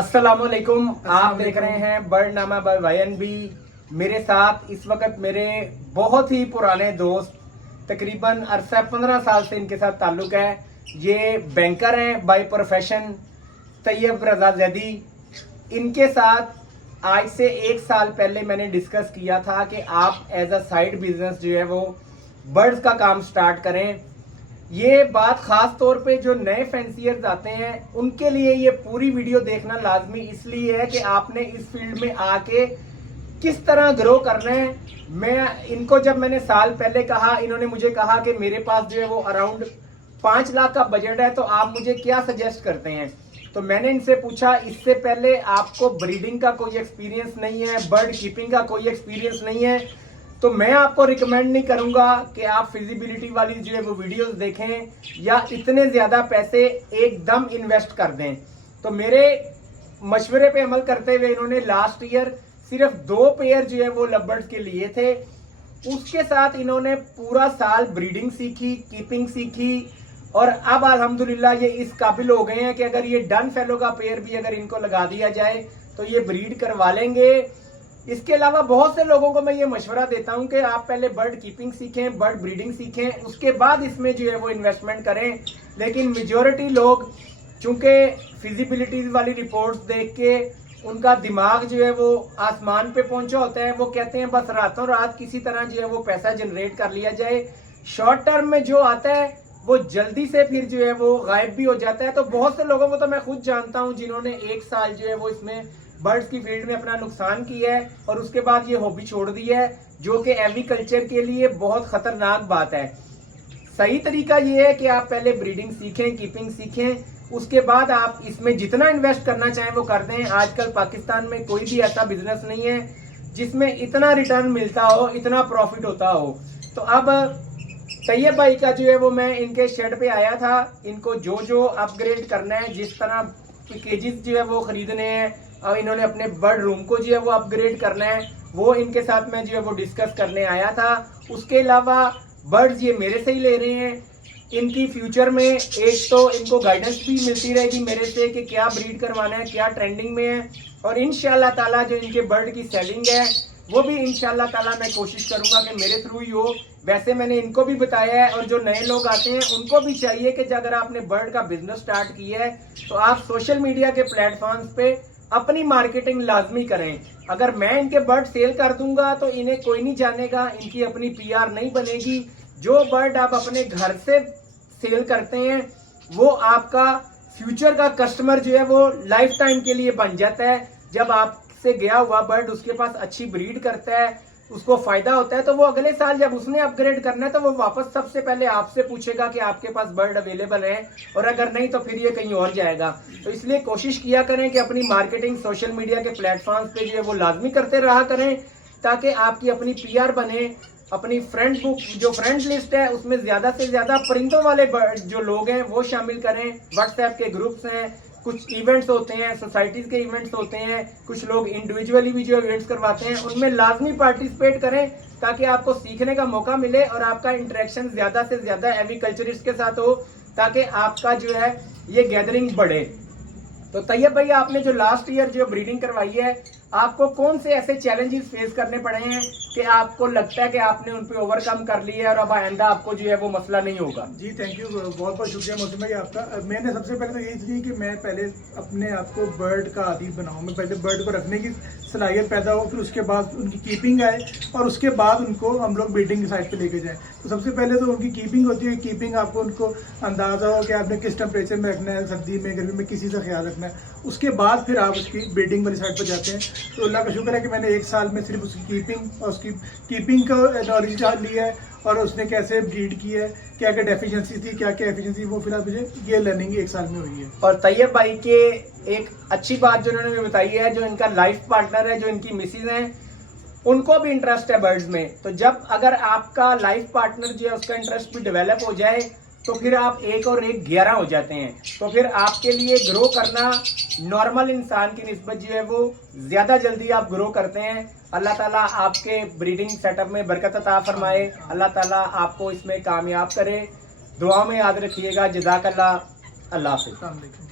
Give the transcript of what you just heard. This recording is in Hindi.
अस्सलामुअलैकुम। आप देख रहे हैं बर्ड नामा बाय वाईएनबी। मेरे साथ इस वक्त मेरे बहुत ही पुराने दोस्त, तकरीबन अरसा 15 साल से इनके साथ ताल्लुक है। ये बैंकर हैं बाय प्रोफेशन, तैयब रजा जैदी। इनके साथ आज से 1 साल पहले मैंने डिस्कस किया था कि आप एज अ साइड बिजनेस जो है वो बर्ड्स का काम स्टार्ट करें। ये बात खास तौर पे जो नए फैंसियर्स आते हैं उनके लिए ये पूरी वीडियो देखना लाजमी इसलिए है कि आपने इस फील्ड में आके किस तरह ग्रो करना है। मैं इनको जब मैंने साल पहले कहा, इन्होंने मुझे कहा कि मेरे पास जो है वो अराउंड 5 लाख का बजट है, तो आप मुझे क्या सजेस्ट करते हैं। तो मैंने इनसे पूछा, इससे पहले आपको ब्रीडिंग का कोई एक्सपीरियंस नहीं है, बर्ड कीपिंग का कोई एक्सपीरियंस नहीं है, तो मैं आपको रिकमेंड नहीं करूंगा कि आप फिजिबिलिटी वाली जो है वो वीडियोस देखें या इतने ज्यादा पैसे एकदम इन्वेस्ट कर दें। तो मेरे मशवरे पे अमल करते हुए इन्होंने लास्ट ईयर सिर्फ 2 पेयर जो है वो लवबर्ड्स के लिए थे। उसके साथ इन्होंने पूरा साल ब्रीडिंग सीखी, कीपिंग सीखी और अब अल्हम्दुलिल्लाह ये इस काबिल हो गए हैं कि अगर ये डन फेलो का पेयर भी अगर इनको लगा दिया जाए तो ये ब्रीड करवा लेंगे। इसके अलावा बहुत से लोगों को मैं ये मशवरा देता हूं कि आप पहले बर्ड कीपिंग सीखें, बर्ड ब्रीडिंग सीखें, उसके बाद इसमें जो है वो इन्वेस्टमेंट करें। लेकिन मेजॉरिटी लोग चूंकि फिजिबिलिटी वाली रिपोर्ट्स देख के उनका दिमाग जो है वो आसमान पे पहुंचा होता है, वो कहते हैं बस रातों रात किसी तरह जो है वो पैसा जनरेट कर लिया जाए। शॉर्ट टर्म में जो आता है वो जल्दी से फिर जो है वो गायब भी हो जाता है। तो बहुत से लोगों को तो मैं खुद जानता हूं जिन्होंने 1 साल जो है वो इसमें बर्ड्स की फील्ड में अपना नुकसान किया है और उसके बाद ये हॉबी छोड़ दी है, जो कि एग्रीकल्चर के लिए बहुत खतरनाक बात है। सही तरीका ये है कि आप पहले ब्रीडिंग सीखें, कीपिंग सीखें, उसके बाद आप इसमें जितना इन्वेस्ट करना चाहें वो कर दें। आजकल पाकिस्तान में कोई भी ऐसा बिजनेस नहीं है जिसमें इतना रिटर्न मिलता हो, इतना प्रॉफिट होता हो। तो अब तैयब भाई का जो है वो मैं इनके शेड पे आया था, इनको जो जो अपग्रेड करना है, जिस तरह केजेस जो है वो खरीदने हैं और इन्होंने अपने बर्ड रूम को जो है वो अपग्रेड करना है, वो इनके साथ मैं जो है वो डिस्कस करने आया था। उसके अलावा बर्ड्स ये मेरे से ही ले रहे हैं। इनकी फ्यूचर में एक तो इनको गाइडेंस भी मिलती रहेगी मेरे से कि क्या ब्रीड करवाना है, क्या ट्रेंडिंग में है, और इंशाल्लाह ताला जो इनके बर्ड की सेलिंग है वो भी इंशाल्लाह ताला मैं कोशिश करूंगा कि मेरे थ्रू ही हो। वैसे मैंने इनको भी बताया है और जो नए लोग आते हैं उनको भी चाहिए कि अगर आपने बर्ड का बिजनेस स्टार्ट किया है तो आप सोशल मीडिया के प्लेटफॉर्म्स पे अपनी मार्केटिंग लाजमी करें। अगर मैं इनके बर्ड सेल कर दूंगा तो इन्हें कोई नहीं जानेगा, इनकी अपनी पीआर नहीं बनेगी। जो बर्ड आप अपने घर से सेल करते हैं वो आपका फ्यूचर का कस्टमर जो है वो लाइफ टाइम के लिए बन जाता है। जब आपसे गया हुआ बर्ड उसके पास अच्छी ब्रीड करता है, उसको फायदा होता है, तो वो अगले साल जब उसने अपग्रेड करना है तो वो वापस सबसे पहले आपसे पूछेगा कि आपके पास बर्ड अवेलेबल है, और अगर नहीं तो फिर ये कहीं और जाएगा। तो इसलिए कोशिश किया करें कि अपनी मार्केटिंग सोशल मीडिया के प्लेटफॉर्म्स पे जो है वो लाजमी करते रहा करें, ताकि आपकी अपनी पीआर बने। अपनी फ्रेंड बुक जो फ्रेंड लिस्ट है उसमें ज्यादा से ज्यादा परिंदों वाले जो लोग हैं वो शामिल करें। व्हाट्सएप के ग्रुप्स हैं, कुछ इवेंट्स होते हैं, सोसाइटीज के इवेंट्स होते हैं, कुछ लोग इंडिविजुअली भी जो इवेंट्स करवाते हैं, उनमें लाजमी पार्टिसिपेट करें ताकि आपको सीखने का मौका मिले और आपका इंटरेक्शन ज्यादा से ज्यादा एग्रीकल्चरिस्ट के साथ हो, ताकि आपका जो है ये गैदरिंग बढ़े। तो तैयब भैया, आपने जो लास्ट ईयर जो ब्रीडिंग करवाई है, आपको कौन से ऐसे चैलेंजेस फेस करने पड़े हैं कि आपको लगता है कि आपने उन पे ओवरकम कर लिया है और अब आइंदा आपको जो है वो मसला नहीं होगा? जी थैंक यू, बहुत बहुत शुक्रिया मोहसिन भाई आपका। मैंने सबसे पहले तो यही थी कि मैं पहले अपने आप को बर्ड का आदी बनाऊं, मैं पहले बर्ड को रखने की सलाहियत पैदा हो, फिर उसके बाद उनकी कीपिंग आए और उसके बाद उनको हम लोग ब्रीडिंग साइड पे लेके जाएं। तो सबसे पहले तो उनकी कीपिंग होती है। कीपिंग आपको उनको अंदाज़ा हो कि आपने किस टेम्परेचर में रखना है, सर्दी में, गर्मी में, किसी का ख्याल रखना है। उसके बाद फिर आप उसकी ब्रीडिंग वाली साइड पर जाते हैं। तो अल्लाह का शुक्र है कि मैंने 1 साल में सिर्फ उसकी कीपिंग और उसकी कीपिंग का नॉलेज लिया है और उसने कैसे ब्रीड की है, क्या क्या डेफिशिएंसी थी, क्या क्या एफिशिएंसी, वो फिर मुझे ये लर्निंग 1 साल में हुई है। और तैयब भाई के एक अच्छी बात जो उन्होंने बताई है, जो इनका लाइफ पार्टनर है, जो इनकी मिसेज हैं, उनको भी इंटरेस्ट है बर्ड्स में। तो जब अगर आपका लाइफ पार्टनर जो है उसका इंटरेस्ट भी डेवलप हो जाए तो फिर आप 1 और 1 11 हो जाते हैं। तो फिर आपके लिए ग्रो करना नॉर्मल इंसान की निस्बत जो है वो ज्यादा जल्दी आप ग्रो करते हैं। अल्लाह ताला आपके ब्रीडिंग सेटअप में बरकत अता फरमाए, अल्लाह ताला आपको इसमें कामयाब करे। दुआ में याद रखिएगा। जज़ाकल्लाह। अल्लाह हाफ़िज़।